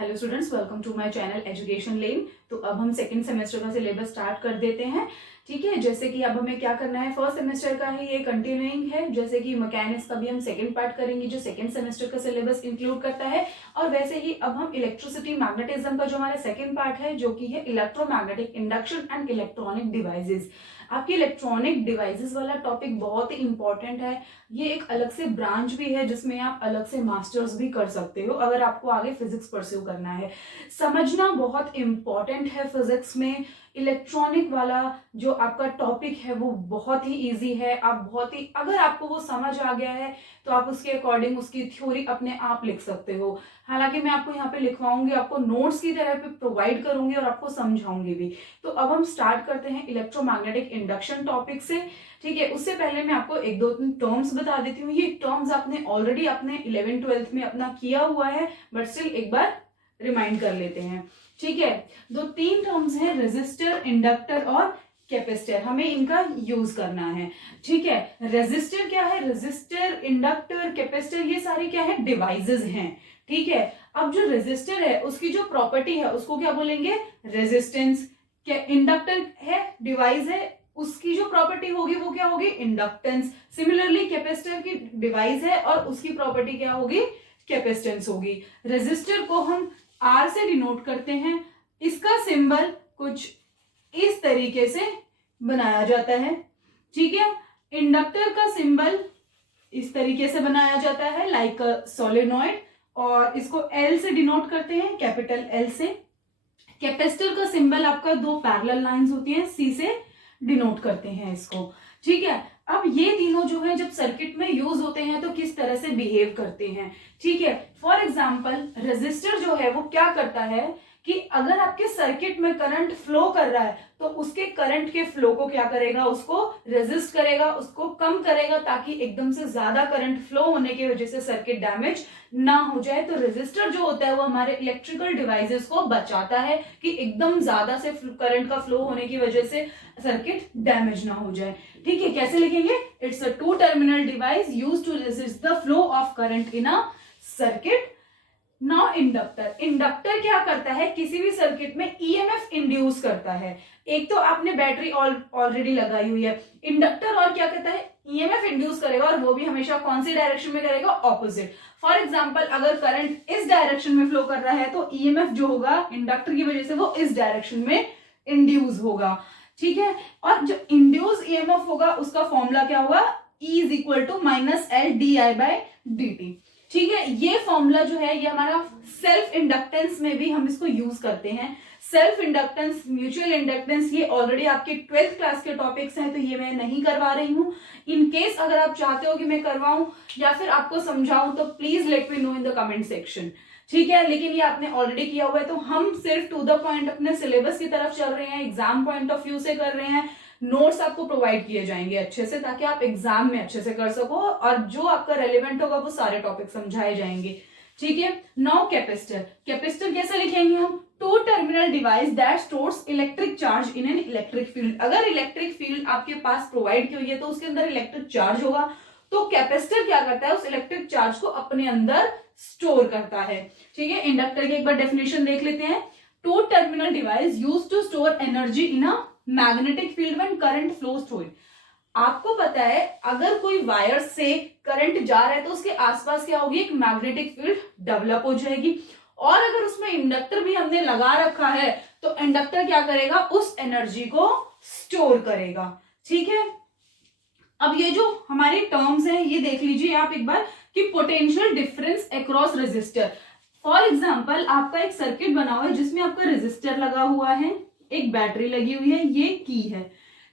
Hello students, welcome to my channel education lane. तो अब हम सेकंड सेमेस्टर का सिलेबस स्टार्ट कर देते हैं। ठीक है, जैसे कि अब हमें क्या करना है, फर्स्ट सेमेस्टर का ही ये कंटिन्यूइंग है। जैसे कि मैकेनिक्स का भी हम सेकंड पार्ट करेंगे जो सेकंड सेमेस्टर का सिलेबस इंक्लूड करता है, और वैसे ही अब हम इलेक्ट्रिसिटी मैग्नेटिज्म का जो हमारा सेकंड पार्ट है जो कि है electromagnetic induction and electronic devices. आपके इलेक्ट्रॉनिक डिवाइसेस वाला टॉपिक बहुत ही इंपॉर्टेंट है। ये एक अलग से ब्रांच भी है जिसमें आप अलग से मास्टर्स भी कर सकते हो अगर आपको आगे फिजिक्स परस्यू करना है। समझना बहुत इंपॉर्टेंट है फिजिक्स में। इलेक्ट्रॉनिक वाला जो आपका टॉपिक है वो बहुत ही इजी है। आप बहुत ही, अगर आपको वो समझ आ गया है तो आप उसके अकॉर्डिंग उसकी थ्योरी अपने आप लिख सकते हो। हालांकि मैं आपको यहाँ पे लिखवाऊंगी, आपको नोट्स की तरह पे प्रोवाइड करूंगी और आपको समझाऊंगी भी। तो अब हम स्टार्ट करते हैं इलेक्ट्रोमैग्नेटिक इंडक्शन टॉपिक से। ठीक है, उससे पहले मैं आपको एक दो तीन टर्म्स बता देती हूँ। ये टर्म्स आपने ऑलरेडी अपने 11th-12th में अपना किया हुआ है, बट स्टिल एक बार रिमाइंड कर लेते हैं। ठीक है, दो तीन टर्म्स हैं, रेजिस्टर, इंडक्टर और कैपेसिटर। हमें इनका यूज करना है। ठीक है, रेजिस्टर क्या है, रेजिस्टर, इंडक्टर, कैपेसिटर, ये सारे क्या है, डिवाइसेस हैं। ठीक है, अब जो रेजिस्टर है उसकी जो प्रॉपर्टी है उसको क्या बोलेंगे, रेजिस्टेंस। इंडक्टर है, डिवाइस है, उसकी जो प्रॉपर्टी होगी वो क्या होगी, इंडक्टेंस। सिमिलरली कैपेसिटर की डिवाइस है और उसकी प्रॉपर्टी क्या होगी, कैपेसिटेंस होगी। रेजिस्टर को हम आर से डिनोट करते हैं। इसका सिंबल कुछ इस तरीके से बनाया जाता है। ठीक है, इंडक्टर का सिंबल इस तरीके से बनाया जाता है, लाइक सोलेनॉइड, और इसको एल से डिनोट करते हैं, कैपिटल एल से। कैपेसिटर का सिंबल आपका दो पैरेलल लाइंस होती हैं, सी से डिनोट करते हैं इसको। ठीक है, अब ये तीनों जो है जब सर्किट में यूज होते हैं तो किस तरह से बिहेव करते हैं। ठीक है, फॉर एग्जांपल रेजिस्टर जो है वो क्या करता है कि अगर आपके सर्किट में करंट फ्लो कर रहा है तो उसके करंट के फ्लो को क्या करेगा, उसको रेजिस्ट करेगा, उसको कम करेगा, ताकि एकदम से ज्यादा करंट फ्लो होने की वजह से सर्किट डैमेज ना हो जाए। तो रेजिस्टर जो होता है वो हमारे इलेक्ट्रिकल डिवाइसेस को बचाता है कि एकदम ज्यादा से करंट का फ्लो होने की वजह से सर्किट डैमेज ना हो जाए। ठीक है, कैसे लिखेंगे, it's a two terminal device used to resist the flow of current in a circuit. Now inductor, inductor क्या करता है, किसी भी सर्किट में ईएमएफ इंड्यूस करता है। एक तो आपने बैटरी ऑलरेडी लगाई हुई है, इंडक्टर और क्या करता है, ईएमएफ इंड्यूस करेगा, और वो भी हमेशा कौन सी डायरेक्शन में करेगा, ऑपोजिट। फॉर एग्जांपल अगर करंट इस डायरेक्शन में फ्लो कर रहा है तो ईएमएफ जो होगा इंडक्टर की वजह से वो इस डायरेक्शन में इंड्यूस होगा। ठीक है, और जो इंड्यूस ईएमएफ होगा उसका फॉर्मूला क्या होगा, E is equal to -L/di/dt। ठीक है, ये फॉर्मूला जो है ये हमारा सेल्फ इंडक्टेंस में भी हम इसको यूज करते हैं। सेल्फ इंडक्टेंस, म्यूचुअल इंडक्टेंस, ये ऑलरेडी आपके 12th क्लास के टॉपिक्स हैं, तो ये मैं नहीं करवा रही हूँ। इन केस अगर आप चाहते हो कि मैं करवाऊं या फिर आपको समझाऊं तो please let me know in the comment section. ठीक है, लेकिन ये आपने ऑलरेडी किया हुआ है, तो हम सिर्फ टू द पॉइंट अपने सिलेबस की तरफ चल रहे हैं, एग्जाम पॉइंट ऑफ व्यू से कर रहे हैं। नोट्स आपको प्रोवाइड किए जाएंगे अच्छे से, ताकि आप एग्जाम में अच्छे से कर सको, और जो आपका रेलिवेंट होगा वो सारे टॉपिक समझाए जाएंगे। ठीक है, नाउ कैपेसिटर, कैपेसिटर कैसे लिखेंगे हम, two terminal device that stores electric charge in an electric field. अगर इलेक्ट्रिक फील्ड आपके पास प्रोवाइड की हुई है तो उसके अंदर इलेक्ट्रिक चार्ज होगा, तो कैपेसिटर क्या करता है, उस इलेक्ट्रिक चार्ज को अपने अंदर स्टोर करता है। ठीक है, इंडक्टर की एक बार डेफिनेशन देख लेते हैं, two terminal device used to store energy in a magnetic field when current flows through it. आपको पता है अगर कोई वायर से करंट जा रहा है तो उसके आसपास क्या होगी, एक मैग्नेटिक फील्ड डेवलप हो जाएगी, और अगर उसमें इंडक्टर भी हमने लगा रखा है तो इंडक्टर क्या करेगा, उस एनर्जी को स्टोर करेगा। ठीक है, अब ये जो हमारी टर्म्स हैं ये देख लीजिए आप एक बार, कि potential difference across resistor. For example आपका एक सर्किट बना हुआ है जिसमें आपका रेजिस्टर लगा हुआ है, एक बैटरी लगी हुई है, ये की है।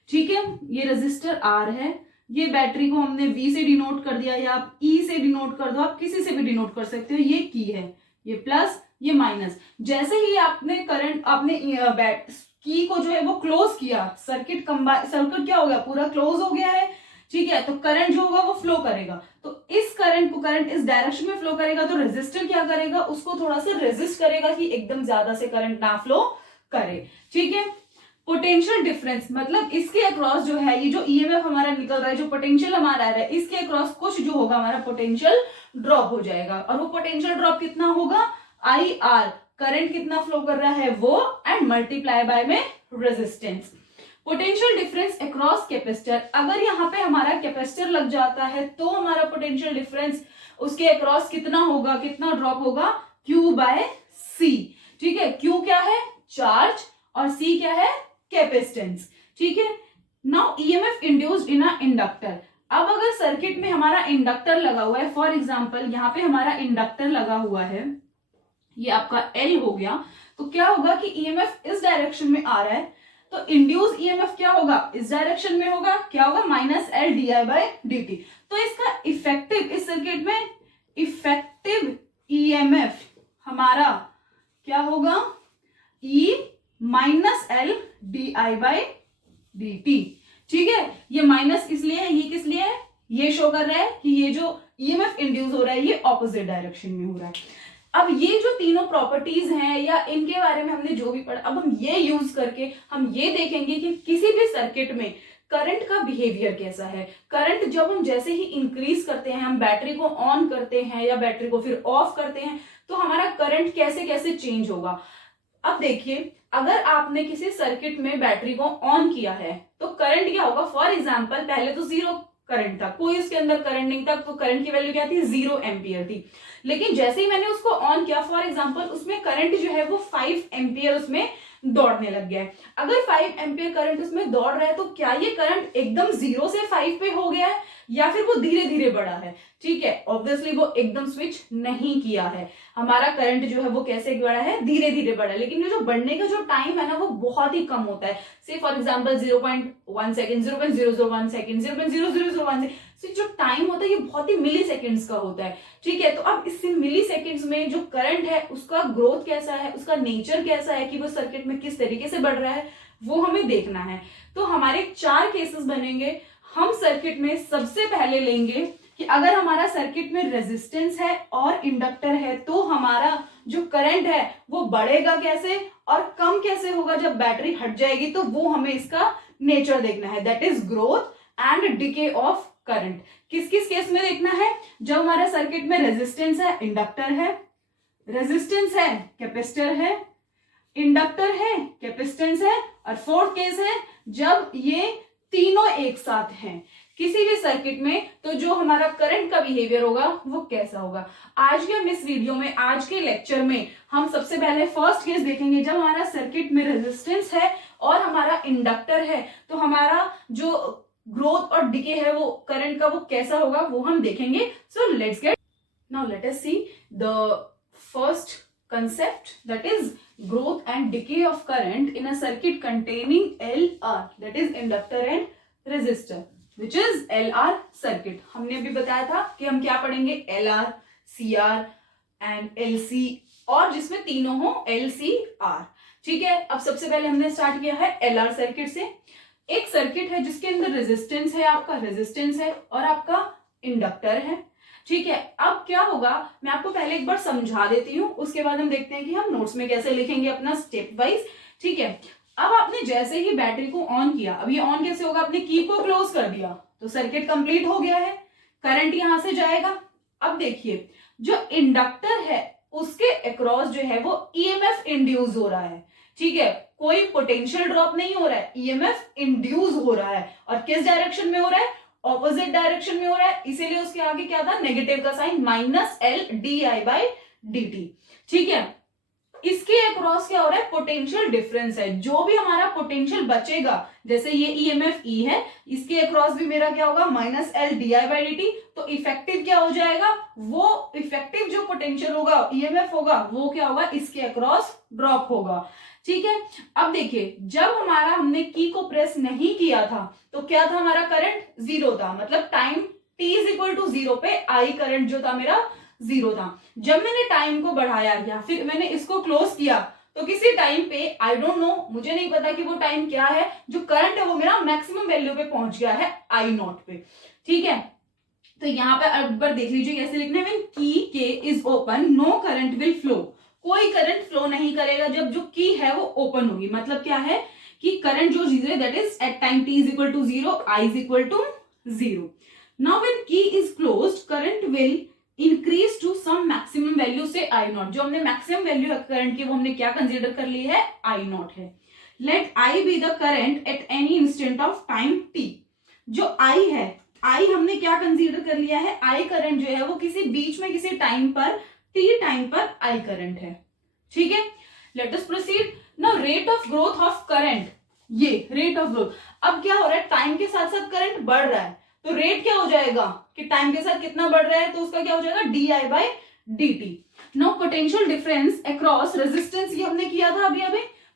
ठीक है, ये रेजिस्टर आर है, ये बैटरी को हमने V से डिनोट कर दिया, या आप E से डिनोट कर दो, आप किसी से भी डिनोट कर सकते हो। ये की है, ये प्लस, ये माइनस। जैसे ही आपने करंट, आपने की को जो है वो क्लोज किया, सर्किट क्या हो गया, पूरा क्लोज हो गया है। ठीक है, तो करंट जो होगा वो फ्लो करेगा, तो इस करंट को, करंट इस डायरेक्शन में फ्लो करेगा, तो रेजिस्टर क्या करेगा, उसको थोड़ा सा रेजिस्ट करेगा कि एकदम ज्यादा से करंट ना फ्लो करे। ठीक है, पोटेंशियल डिफरेंस मतलब इसके अक्रॉस जो है, ये जो ईएमएफ हमारा निकल रहा है, जो पोटेंशियल हमारा आ रहा है, इसके अक्रॉस कुछ जो होगा हमारा पोटेंशियल ड्रॉप हो जाएगा, और वो पोटेंशियल ड्रॉप कितना होगा, आई आर, करंट कितना फ्लो कर रहा है वो, एंड मल्टीप्लाई बाय में resistance. Potential difference across capacitor, अगर यहाँ पे हमारा कैपेसिटर लग जाता है तो हमारा पोटेंशियल डिफरेंस उसके अक्रॉस कितना होगा, कितना ड्रॉप होगा, Q बाय C। ठीक है, Q क्या है, चार्ज, और C क्या है, कैपेसिटेंस। ठीक है, now EMF induced in a inductor. अब अगर सर्किट में हमारा इंडक्टर लगा हुआ है, फॉर एग्जांपल यहाँ पे हमारा इंडक्टर लगा हुआ है, ये आपका L हो गया, तो क्या होगा कि EMF इस डायरेक्शन में आ रहा है, तो इंड्यूस EMF क्या होगा, इस डायरेक्शन में होगा, क्या होगा, -L di/dt। तो इसका इफेक्टिव, इस सर्किट में इफेक्टिव EMF हमारा क्या होगा, E -L di/dt। ठीक है, ये माइनस इसलिए है, ये किस लिए है, ये शो कर रहा है कि ये जो EMF इंड्यूस हो रहा है ये ऑपोजिट डायरेक्शन में हो रहा है। अब ये जो तीनों प्रॉपर्टीज हैं या इनके बारे में हमने जो भी पढ़ा, अब हम ये यूज करके हम ये देखेंगे कि किसी भी सर्किट में करंट का बिहेवियर कैसा है। करंट जब हम जैसे ही इंक्रीज करते हैं, हम बैटरी को ऑन करते हैं या बैटरी को फिर ऑफ करते हैं, तो हमारा करंट कैसे कैसे चेंज होगा। अब देखिए, अगर आपने किसी सर्किट में बैटरी को ऑन किया है तो करंट क्या होगा, फॉर एग्जाम्पल पहले तो 0 करंट था, कोई उसके अंदर करंट नहीं था, तो करंट की वैल्यू क्या थी, 0 एम्पियर थी। लेकिन जैसे ही मैंने उसको ऑन किया, फॉर एग्जांपल उसमें करंट जो है वो 5 एम्पियर उसमें दौड़ने लग गया है। अगर 5 एम्पियर करंट उसमें दौड़ रहा है तो क्या ये करंट एकदम 0 से 5 पे हो गया है या फिर वो धीरे धीरे बढ़ा है। ठीक है, ऑब्वियसली वो एकदम स्विच नहीं किया है, हमारा करंट जो है वो कैसे बढ़ा है, धीरे धीरे बढ़ा है। लेकिन जो बढ़ने का जो टाइम है ना वो बहुत ही कम होता है, से for example 0.1 second, 0.001 second, 0.0001 second. तो जो टाइम होता है ये बहुत ही मिली सेकेंड्स का होता है। ठीक है, तो अब इस मिली सेकेंड्स में जो करंट है उसका ग्रोथ कैसा है, उसका नेचर कैसा है, कि वो सर्किट में किस तरीके से बढ़ रहा है, वो हमें देखना है। तो हमारे 4 केसेस बनेंगे। हम सर्किट में सबसे पहले लेंगे कि अगर हमारा सर्किट में रेजिस्टेंस है और इंडक्टर है तो हमारा जो करंट है वो बढ़ेगा कैसे और कम कैसे होगा जब बैटरी हट जाएगी, तो वो हमें इसका नेचर देखना है, that is growth and decay of current. किस किस केस में देखना है, जब हमारा सर्किट में रेजिस्टेंस है, इंडक्टर है, रेजिस्टेंस है, कैपेसिटर है, इंडक्टर है, कैपेसिटेंस है, और फोर्थ केस है जब ये तीनों एक साथ हैं किसी भी सर्किट में, तो जो हमारा करंट का बिहेवियर होगा वो कैसा होगा। आज के हम इस वीडियो में, आज के लेक्चर में हम सबसे पहले फर्स्ट केस देखेंगे, जब हमारा सर्किट में रेजिस्टेंस है और हमारा इंडक्टर है तो हमारा जो ग्रोथ और डिके है वो करंट का वो कैसा होगा वो हम देखेंगे। So let's get, now let us see the first concept, that is growth and decay of current in a circuit containing LR, that is inductor and resistor, which is LR circuit। हमने अभी बताया था कि हम क्या पढ़ेंगे, LR, CR and LC, और जिसमें तीनों हो LCR। ठीक है, अब सबसे पहले हमने स्टार्ट किया है LR सर्किट से। एक सर्किट है जिसके अंदर रेजिस्टेंस है, आपका रेजिस्टेंस है और आपका इंडक्टर है। ठीक है, अब क्या होगा मैं आपको पहले एक बार समझा देती हूँ, उसके बाद हम देखते हैं कि हम नोट्स में कैसे लिखेंगे अपना स्टेप वाइज। ठीक है, अब आपने जैसे ही बैटरी को ऑन किया, अब ये ऑन कैसे होगा, आपने की को क्लोज कर दिया तो सर्किट कंप्लीट हो गया है, करंट यहां से जाएगा। अब देखिए, जो इंडक्टर है उसके अक्रॉस जो है वो ईएमएफ इंड्यूस हो रहा है। ठीक है, कोई पोटेंशियल ड्रॉप नहीं हो रहा है, ईएमएफ इंड्यूस हो रहा है, और किस डायरेक्शन में हो रहा है, ऑपोजिट डायरेक्शन में हो रहा है, इसीलिए उसके आगे क्या था, नेगेटिव का साइन, -L di/dt। ठीक है, इसके अक्रॉस क्या हो रहा है, पोटेंशियल डिफरेंस है, जो भी हमारा पोटेंशियल बचेगा, जैसे ये EMF E है, इसके अक्रॉस भी मेरा क्या होगा, -L di/dt। तो इफेक्टिव क्या हो जाएगा, वो इफेक्टिव जो पोटेंशियल होगा, EMF होगा, वो क्या होगा, इसके अक्रॉस ड्रॉप होगा। ठीक है, अब देखिए, जब हमारा हमने की को प्रेस नहीं किया था तो क्या था, हमारा करंट 0 था, मतलब टाइम t = 0 पे आई करंट जो था मेरा 0 था। जब मैंने टाइम को बढ़ाया या फिर मैंने इसको क्लोज किया तो किसी टाइम पे, आई डोंट नो, मुझे नहीं पता कि वो टाइम क्या है, जो करंट है वो मेरा मैक्सिमम वैल्यू पे पहुंच गया है, I0 पे। ठीक है, तो यहाँ पे एक बार देख लीजिए कैसे लिखना है, when key K is open no current will flow, कोई करंट फ्लो नहीं करेगा जब जो की है वो ओपन होगी। मतलब क्या है कि करंट जो चीज है that is at time t = 0, I = 0। Now when key is closed current will increase to some maximum value से आई नॉट, जो हमने मैक्सिमम वैल्यू है करंट की वो हमने क्या कंसीडर कर ली है, आई नॉट है। Let I be the current at any instant of time T. जो आई है, आई हमने क्या कंसीडर कर लिया है, आई करंट जो है वो किसी बीच में किसी टाइम पर, टी टाइम पर आई करंट है, ठीक है। Let us proceed now. Rate of growth of current, ये रेट ऑफ ग्रोथ, अब क्या हो रहा है, टाइम के साथ साथ करंट बढ़ रहा है, तो रेट क्या हो जाएगा कि टाइम के साथ कितना बढ़ रहा है, तो उसका क्या हो जाएगा, D I by D T. Now potential difference across resistance, ये हमने किया था अभी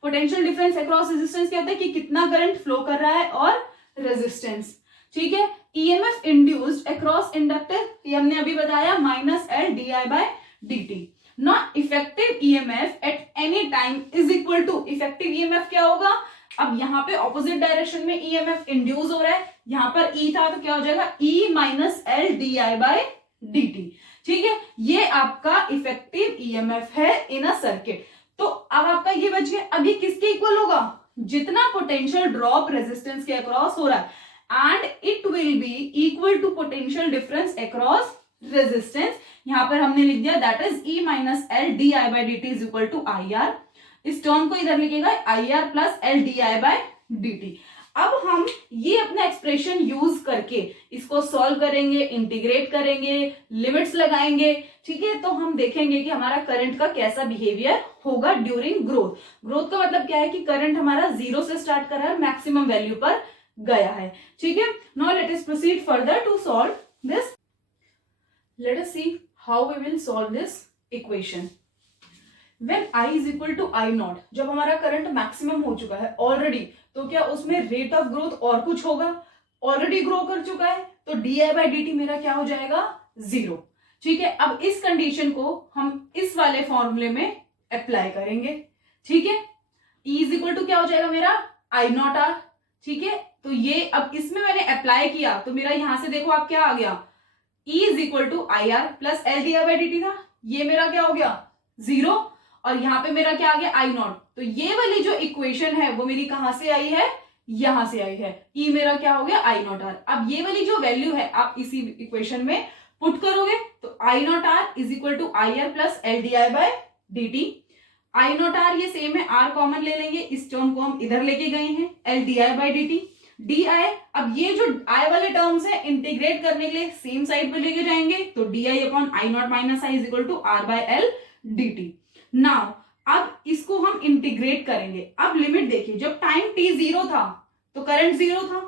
पोटेंशियल डिफरेंस अक्रॉस रेजिस्टेंस क्या होता है कि कितना करंट फ्लो कर रहा है और रेजिस्टेंस, ठीक है। ईएमएफ इंड्यूस्ड अक्रॉस इंडक्टर, ये हमने अभी बताया minus L D I by D T. ना effective EMF at any time is equal to, effective EMF क्या होगा, अब यहाँ पे ऑपोजिट डायरेक्शन में ईएमएफ इंड्यूस हो रहा है, यहाँ पर ई था तो क्या हो जाएगा, E minus L D I by D T, ठीक है। ये आपका इफेक्टिव ईएमएफ है इन अ सर्किट। तो अब आपका ये बच गया, अभी किसके इक्वल होगा, जितना पोटेंशियल ड्रॉप रेजिस्टेंस के अक्रॉस हो रहा है, and it will be equal to potential difference across resistance. यहां पर हमने लिख दिया that is E minus L D I by D T is equal to I R. इस टर्म को इधर लिखेगा I R plus L D I by D T. अब हम ये अपना एक्सप्रेशन यूज करके इसको सॉल्व करेंगे, इंटीग्रेट करेंगे, लिमिट्स लगाएंगे, ठीक है। तो हम देखेंगे कि हमारा करंट का कैसा बिहेवियर होगा ड्यूरिंग ग्रोथ। ग्रोथ का मतलब क्या है कि करंट हमारा 0 से स्टार्ट कर रहा है, मैक्सिमम वैल्यू पर गया है, ठीक है। Now let us proceed further to solve this. Let us see how we will solve this equation. When I is equal to I naught, जब हमारा करंट मैक्सिमम हो चुका है ऑलरेडी, तो क्या उसमें रेट ऑफ ग्रोथ और कुछ होगा, ऑलरेडी ग्रो कर चुका है, तो D I by D T मेरा क्या हो जाएगा, 0, ठीक है। अब इस कंडीशन को हम इस वाले फॉर्मूले में अप्लाई करेंगे, ठीक है। E इज इक्वल टू क्या हो जाएगा मेरा, आई नॉट आर, ठीक है। तो ये अब इसमें मैंने अप्लाई किया तो मेरा यहां से देखो आप क्या आ गया, E is equal to I R plus L D I by D T था, ये मेरा क्या हो गया 0, और यहां पे मेरा क्या आ गया आई नॉट। तो ये वाली जो इक्वेशन है वो मेरी कहां से आई है, यहां से आई है, ई मेरा क्या हो गया आई नॉट आर। अब ये वाली जो वैल्यू है आप इसी इक्वेशन में पुट करोगे, तो I naught R is equal to I R plus L D I by D T. I naught R ये सेम है, आर कॉमन ले लेंगे, इस टर्म को हम इधर लेके गए हैं, L D I by D T, D I. अब ये जो आई वाले टर्म्स है इंटीग्रेट करने के लिए सेम साइड पे लेके जाएंगे, तो D I upon I naught minus I is equal to R by L D T. Now अब इसको हम इंटीग्रेट करेंगे। अब लिमिट देखिए, जब टाइम t 0 था तो करंट 0 था,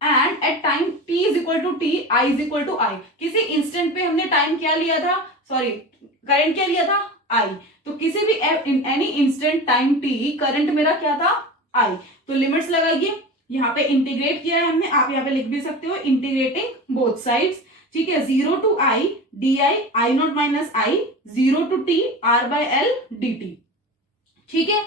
and at time t is equal to T, I is equal to I. किसी इंस्टेंट पे हमने टाइम क्या लिया था, सॉरी करंट क्या लिया था, आई। तो किसी भी any instant time t current मेरा क्या था, आई। तो लिमिट्स लगाइए, यहाँ पे इंटीग्रेट किया है हमने, आप यहाँ पे लिख भी सकते हो इंटीग्रेटिंग बोथ साइड्स, ठीक है। 0 to I D I naught minus I, 0 to T R by L D T, ठीक है।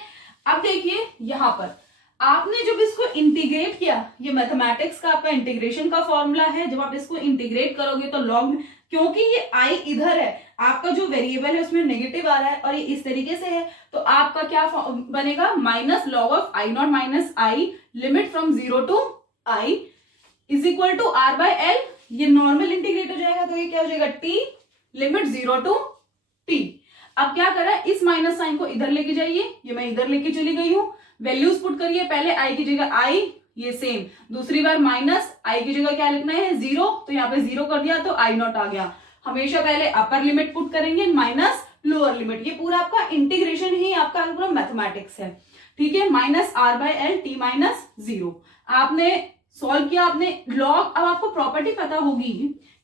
अब देखिए यहां पर आपने जब इसको इंटीग्रेट किया, ये मैथमेटिक्स का आपका इंटीग्रेशन का फॉर्मूला है, जब आप इसको इंटीग्रेट करोगे तो लॉग, क्योंकि ये आई इधर है, आपका जो वेरिएबल है उसमें नेगेटिव आ रहा है और ये इस तरीके से है, तो आपका क्या बनेगा, minus log of I naught minus I limit from 0 to I is equal to R by L. ये नॉर्मल इंटीग्रेट हो जाएगा, तो ये क्या हो जाएगा टी लिमिट 0 टू टी। अब क्या करा है, इस माइनस साइन को इधर लेके जाइए, ये मैं इधर लेके चली गई हूं, वैल्यूज पुट करिए, पहले आई की जगह आई, ये सेम, दूसरी बार माइनस आई की जगह क्या लिखना है 0, तो यहाँ पे 0 कर दिया तो आई नॉट आ गया। हमेशा पहले अपर लिमिट पुट करेंगे माइनस लोअर लिमिट, ये पूरा आपका इंटीग्रेशन ही आपका पूरा मैथमेटिक्स है, ठीक है। Minus R by L T minus 0 आपने सॉल्व किया, आपने लॉग, अब आपको प्रॉपर्टी पता होगी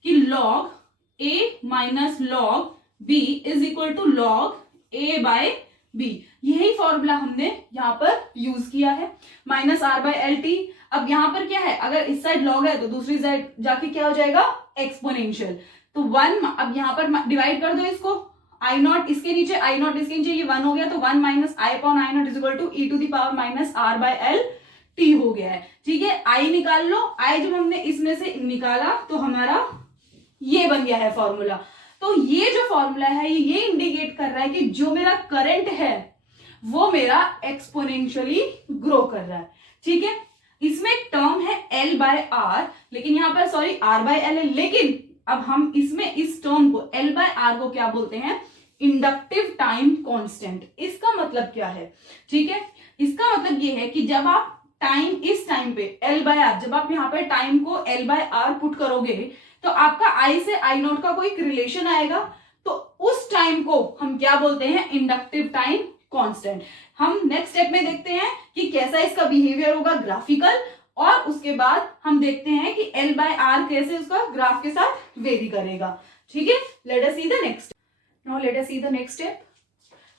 कि log A minus log b is equal to log a by b, यही फॉर्मूला हमने यहाँ पर यूज किया है, minus R by L T. अब यहाँ पर क्या है, अगर इस साइड लॉग है तो दूसरी साइड जाके क्या हो जाएगा एक्सपोनेंशियल, तो 1, अब यहाँ पर डिवाइड कर दो इसको, आई नॉट इसके नीचे, आई नॉट इसके नीचे, ये 1 हो गया, तो 1 minus I upon I naught is equal to E to the power minus R by L T हो गया है, ठीक है। आई निकाल लो, आई जब हमने इसमें से निकाला तो हमारा ये बन गया है फॉर्मूला। तो ये जो फॉर्मूला है ये इंडिकेट कर रहा है कि जो मेरा करंट है वो मेरा एक्सपोनेंशियली ग्रो कर रहा है, ठीक है। इसमें एक टर्म है L बाय आर, लेकिन यहाँ पर सॉरी R बाय L है, लेकिन अब हम इसमें इस टर्म को L/R को क्या बोलते हैं, इंडक्टिव टाइम कांस्टेंट। इसका मतलब क्या है, ठीक है, इसका मतलब ये है कि जब आप टाइम इस टाइम पे L/R, जब आप यहाँ पे टाइम को L/R पुट करोगे तो आपका I से I0 का कोई रिलेशन आएगा, तो उस टाइम को हम क्या बोलते हैं, इंडक्टिव टाइम कांस्टेंट। हम नेक्स्ट स्टेप में देखते हैं कि कैसा इसका बिहेवियर होगा ग्राफिकल, और उसके बाद हम देखते हैं कि L/R कैसे उसका ग्राफ के साथ वेरी करेगा, ठीक है। Let us see the next, now let us see the next step.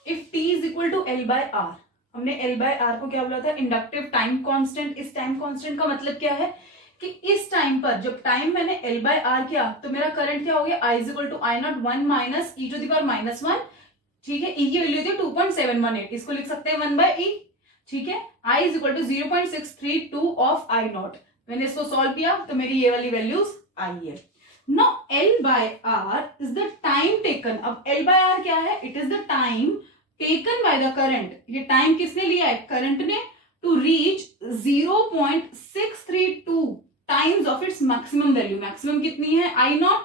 If T is equal to L/R, हमने L/R को क्या बोला था, इंडक्टिव टाइम कांस्टेंट। इस टाइम कांस्टेंट का मतलब क्या है कि इस टाइम पर जब टाइम मैंने L/R किया तो मेरा करंट क्या हो गया, I is equal to I0 1 minus e to the power -1, ठीक है। E की वैल्यू थी 2.718, इसको लिख सकते हैं 1/e, ठीक है। I is equal to 0.632 of I0। मैंने इसको सॉल्व किया तो मेरी ये वाली वैल्यूज आई है। Now L/R is the time taken. अब L/R क्या है, it is the time taken by the current. ये टाइम किसने लिया है, करंट ने, to reach 0.632 times of its maximum value. Maximum कितनी है, I0,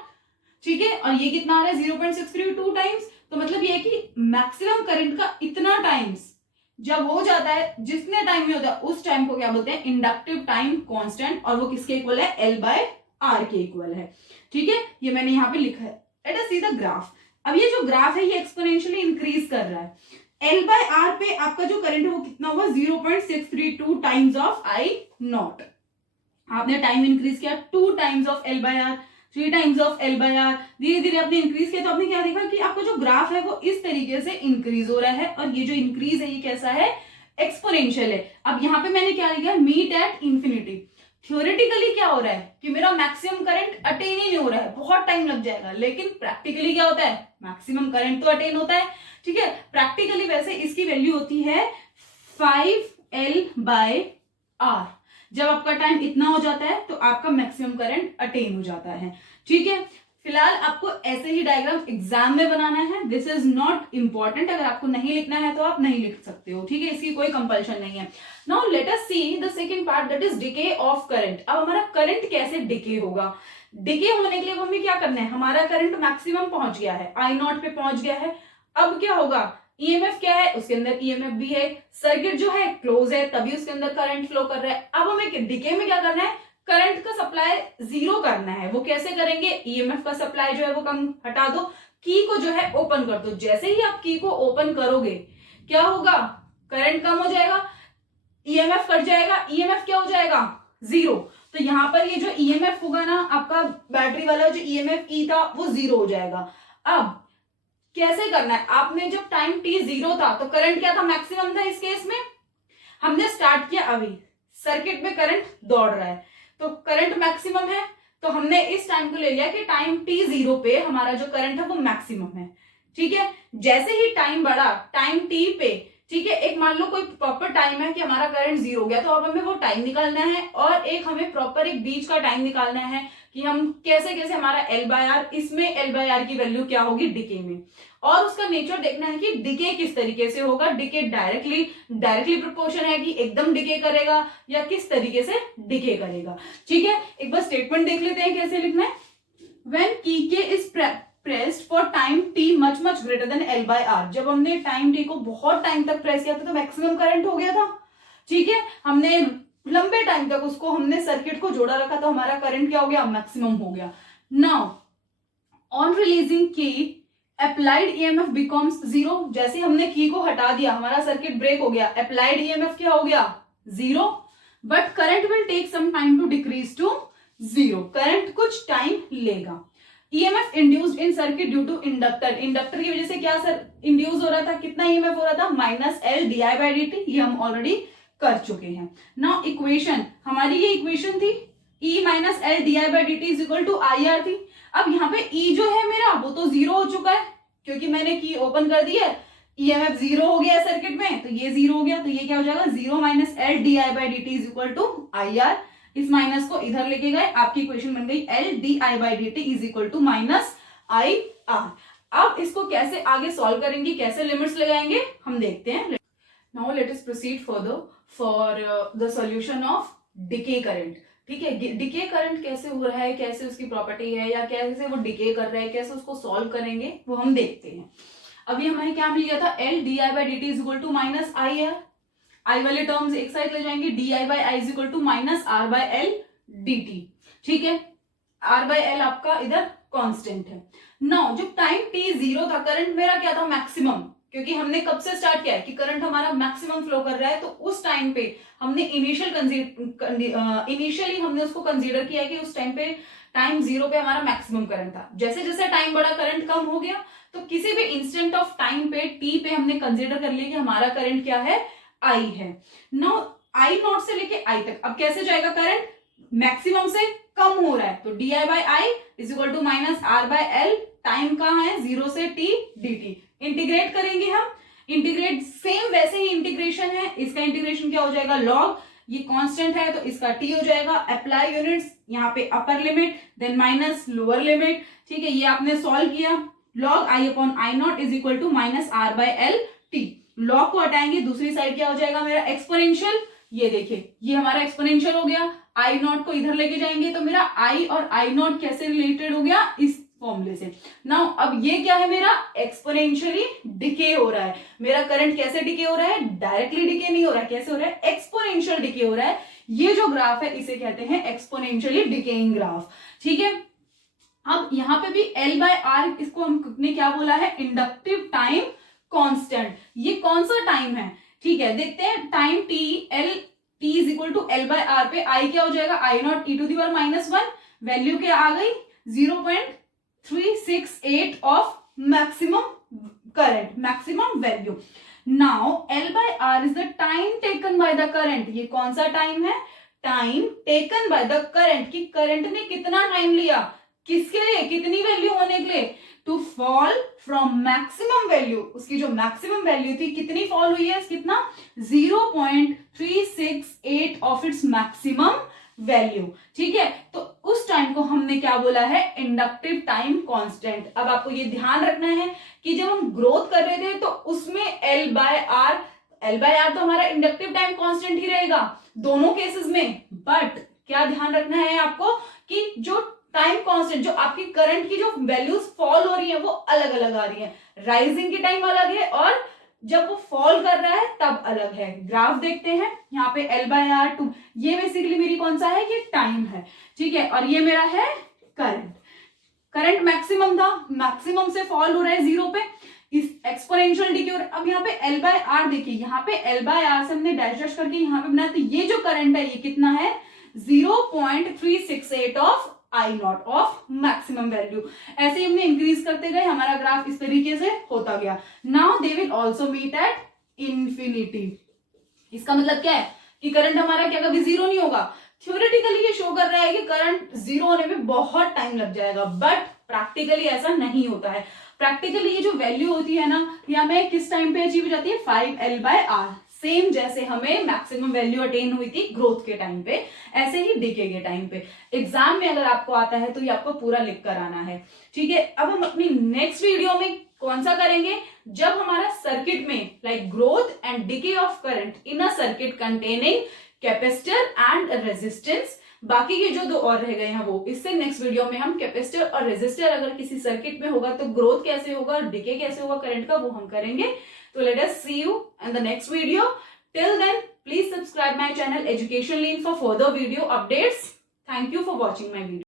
ठीक है, और ये कितना आ रहा है 0.632 टाइम्स। तो मतलब ये है कि मैक्सिमम करंट का इतना टाइम्स जब हो जाता है, जितने टाइम में होता है उस टाइम को क्या बोलते हैं, इंडक्टिव टाइम कांस्टेंट, और वो किसके इक्वल है, L/R के इक्वल है, ठीक है। ये मैंने यहाँ पे लिखा है। Let us see the graph. अब ये जो ग्राफ है ये एक्सपोनेंशियली इंक्रीज कर रहा है। L/R पे आपका जो करंट है वो कितना हुआ, 0.632 टाइम्स ऑफ I0। आपने टाइम इंक्रीज किया 2 times of L/R, 3 times of L/R, धीरे धीरे आपने इंक्रीज किया तो आपने क्या देखा कि आपका जो ग्राफ है वो इस तरीके से इंक्रीज हो रहा है, और ये जो इंक्रीज है ये कैसा है, एक्सपोनेंशियल है। अब यहाँ पे मैंने क्या लिखा, मीट एट इंफिनिटी। थ्योरेटिकली क्या हो रहा है कि मेरा मैक्सिमम करंट अटेन ही नहीं हो रहा है, बहुत टाइम लग जाएगा, लेकिन प्रैक्टिकली क्या होता है, मैक्सिमम करंट तो अटेन होता है, ठीक है। प्रैक्टिकली वैसे इसकी वैल्यू होती है 5L/R। जब आपका टाइम इतना हो जाता है तो आपका मैक्सिमम करंट अटेन हो जाता है, ठीक है। फिलहाल आपको ऐसे ही डायग्राम एग्जाम में बनाना है, दिस इज नॉट इंपॉर्टेंट। अगर आपको नहीं लिखना है तो आप नहीं लिख सकते हो, ठीक है, इसकी कोई कंपल्शन नहीं है। Now let us see the second part, that is decay of current. अब हमारा करंट कैसे डिके होगा, डिके होने के लिए हमें क्या करना है, हमारा करंट मैक्सिमम पहुंच गया है, I0 पे पहुंच गया है। अब क्या होगा, ईएमएफ क्या है, उसके अंदर ईएमएफ भी है, सर्किट जो है क्लोज है तभी उसके अंदर करंट फ्लो कर रहा है। अब हमें डिके में क्या करना है, करंट का सप्लाई जीरो करना है। वो कैसे करेंगे, ईएमएफ का सप्लाई जो है वो कम हटा दो, की को जो है ओपन कर दो। जैसे ही आप की को ओपन करोगे क्या होगा, करंट कम हो जाएगा, ईएमएफ कट जाएगा, ईएमएफ क्या हो जाएगा, जीरो। तो यहाँ पर ये जो ईएमएफ होगा ना आपका बैटरी वाला जो ईएमएफ ई था वो जीरो हो जाएगा। अब कैसे करना है, आपने जब टाइम टी जीरो था तो करंट क्या था, मैक्सिमम था। इस केस में हमने स्टार्ट किया, अभी सर्किट में करंट दौड़ रहा है तो करंट मैक्सिमम है, तो हमने इस टाइम को ले लिया कि टाइम टी जीरो पे हमारा जो करंट है वो मैक्सिमम है, ठीक है। जैसे ही टाइम बढ़ा टाइम टी पे, ठीक है, एक मान लो कोई प्रॉपर टाइम है कि हमारा करंट जीरो हो गया, तो अब हमें वो टाइम निकालना है, और एक हमें प्रॉपर एक बीच का टाइम निकालना है कि हम कैसे कैसे हमारा L/R, इसमें L/R की वैल्यू क्या होगी डिके में, और उसका नेचर देखना है कि डिके किस तरीके से होगा। डिके डायरेक्टली प्रोपोर्शन है कि एकदम डिके करेगा या किस तरीके से डिके करेगा, ठीक है। एक बार स्टेटमेंट देख लेते हैं कैसे लिखना है। When key K is pressed for time T much greater than L/R। जब हमने टाइम टी को बहुत टाइम तक प्रेस किया था तो मैक्सिमम करंट हो गया था, ठीक है। हमने लंबे टाइम तक उसको हमने सर्किट को जोड़ा रखा तो हमारा करंट क्या हो गया, मैक्सिमम हो गया। नाउ ऑन रिलीजिंग की अप्लाइड ईएमएफ बिकम्स जीरो। जैसे हमने की को हटा दिया हमारा सर्किट ब्रेक हो गया, अप्लाइड ईएमएफ क्या हो गया, zero, but current will take some time to decrease to zero. Current कुछ टाइम लेगा। EMF induced in circuit due to inductor. Inductor की वजह से क्या सर इंड्यूस हो रहा था, कितना ईएमएफ हो रहा था, -L/di/dt। ये हम ऑलरेडी कर चुके हैं। नाउ इक्वेशन, हमारी ये इक्वेशन थी E - L/di/dt is equal to IR थी। अब यहाँ पे E जो है मेरा वो तो जीरो हो चुका है क्योंकि मैंने की ओपन कर दी है, ईएमएफ जीरो हो गया है सर्किट में, तो ये जीरो हो गया, तो ये क्या हो जाएगा, 0 - L/di/dt is equal to IR। इस माइनस को इधर लेके गए, आपकी इक्वेशन बन गई L/di/dt is equal to -IR। अब इसको कैसे आगे सॉल्व करेंगे, कैसे लिमिट्स लगाएंगे हम देखते हैं। Now let us proceed further for the solution of decay current, ठीक है, डिके करंट कैसे हो रहा है, कैसे उसकी प्रॉपर्टी है, या कैसे वो डिके कर रहा है, कैसे उसको सॉल्व करेंगे वो हम देखते हैं। अभी हमें क्या मिल गया था, L D I by D T is equal to minus I है, आई वाले टर्म्स एक साइड ले जाएंगे, D I by I is equal to minus R by L D T. ठीक है, आर बाय एल आपका इधर कांस्टेंट है। नाउ जब टाइम टी जीरो था, करंट मेरा क्या था, मैक्सिमम, क्योंकि हमने कब से स्टार्ट किया है कि करंट हमारा मैक्सिमम फ्लो कर रहा है, तो उस टाइम पे हमने इनिशियली हमने उसको कंसीडर किया कि उस टाइम पे टाइम जीरो पे हमारा मैक्सिमम करंट था। जैसे जैसे टाइम बढ़ा करंट कम हो गया, तो किसी भी इंस्टेंट ऑफ टाइम पे टी पे हमने कंसीडर कर लिया कि हमारा करंट क्या है, आई है। नाउ आई नॉट से लेके आई तक अब कैसे जाएगा करंट, मैक्सिमम से कम हो रहा है, तो D I by I is equal to minus R by L, time कहाँ है, जीरो से टी डी टी। इंटीग्रेट करेंगे हम, इंटीग्रेट सेम वैसे ही इंटीग्रेशन है, इसका इंटीग्रेशन क्या हो जाएगा, लॉग, ये कांस्टेंट है तो इसका टी हो जाएगा, अप्लाई यूनिट्स, यहाँ पे upper limit then minus lower limit. ठीक है, ये आपने सॉल्व किया, log I upon I naught is equal to minus R by L T. Log को हटाएंगे, दूसरी साइड क्या हो जाएगा मेरा, एक्सपोनेंशियल। ये देखिए ये हमारा एक्सपोनेंशियल हो गया, आई नॉट को इधर लेके जाएंगे तो मेरा आई और आई नॉट कैसे रिलेटेड हो गया, इस फॉर्मूले से। नाउ अब ये क्या है मेरा, एक्सपोनेंशियली डिके हो रहा है। मेरा करंट कैसे डिके हो रहा है, डायरेक्टली डिके नहीं हो रहा है, कैसे हो रहा है, एक्सपोनेंशियल डिके हो रहा है। ये जो ग्राफ है इसे कहते हैं एक्सपोनेंशियली डिकेइंग ग्राफ। ठीक है, अब यहाँ पे भी एल बाय आर, इसको हमने क्या बोला है, इंडक्टिव टाइम कांस्टेंट। ये कौन सा टाइम है, ठीक है, देखते हैं। Time T, L T is equal to L by R पे आई क्या हो जाएगा, I naught E to the power minus one, value क्या आ गई 0.368 of maximum current, maximum value. Now L by R is the time taken by the current. ये कौन सा टाइम है, time taken by the current, कि current ने कितना टाइम लिया, किसके लिए, कितनी वैल्यू होने के लिए, to fall from maximum value. उसकी जो मैक्सिमम वैल्यू थी कितनी फॉल हुई है, कितना 0.368 ऑफ इट्स मैक्सिमम वैल्यू। ठीक है, तो उस टाइम को हमने क्या बोला है, इंडक्टिव टाइम कांस्टेंट। अब आपको ये ध्यान रखना है कि जब हम ग्रोथ कर रहे थे तो उसमें एल बाय आर तो हमारा इंडक्टिव टाइम कांस्टेंट ही रहेगा दोनों केसेस में। बट क्या ध्यान रखना है आपको कि जो टाइम कांस्टेंट, जो आपकी करंट की जो वैल्यूज फॉल हो रही है वो अलग अलग आ रही है। राइजिंग की टाइम अलग है और जब वो फॉल कर रहा है तब अलग है। ग्राफ देखते हैं, यहाँ पे एल बाय आर टू, ये बेसिकली मेरी कौन सा है, ये टाइम है। ठीक है, और ये मेरा है करंट। करंट मैक्सिमम था, मैक्सिमम से फॉल हो रहा है जीरो पे, इस एक्सपोनेंशियल डिके। अब यहाँ पे एल बाय आर देखिए, यहाँ पे एल बाय आर से हमने डैश डैश करके यहाँ पे बनाया, तो ये जो करंट है ये कितना है, 0.368 of I not of maximum value. ऐसे ही हमने इंक्रीज करते गए, हमारा ग्राफ इस तरीके से होता गया। Now they will also meet at infinity. इसका मतलब क्या है कि करंट हमारा क्या कभी जीरो नहीं होगा। थ्योरेटिकली ये शो कर रहा है कि करंट जीरो होने में बहुत टाइम लग जाएगा, बट प्रैक्टिकली ऐसा नहीं होता है। प्रैक्टिकली ये जो वैल्यू होती है ना, ये हमें किस टाइम पे अचीव हो जाती है, 5L बाय आर। सेम जैसे हमें मैक्सिमम वैल्यू अटेन हुई थी ग्रोथ के टाइम पे, ऐसे ही डिके के टाइम पे। एग्जाम में अगर आपको आता है तो ये आपको पूरा लिख कर आना है। ठीक है, अब हम अपनी नेक्स्ट वीडियो में कौन सा करेंगे, जब हमारा सर्किट में like growth and decay of current in a circuit containing capacitor and resistance. बाकी के जो दो और रह गए हैं वो इससे नेक्स्ट वीडियो में हम कैपेसिटर और रेजिस्टर अगर किसी सर्किट में होगा तो ग्रोथ कैसे होगा और डिके कैसे होगा करंट का, वो हम करेंगे। So let us see you in the next video. Till then, please subscribe my channel Education Lane for further video updates. Thank you for watching my video.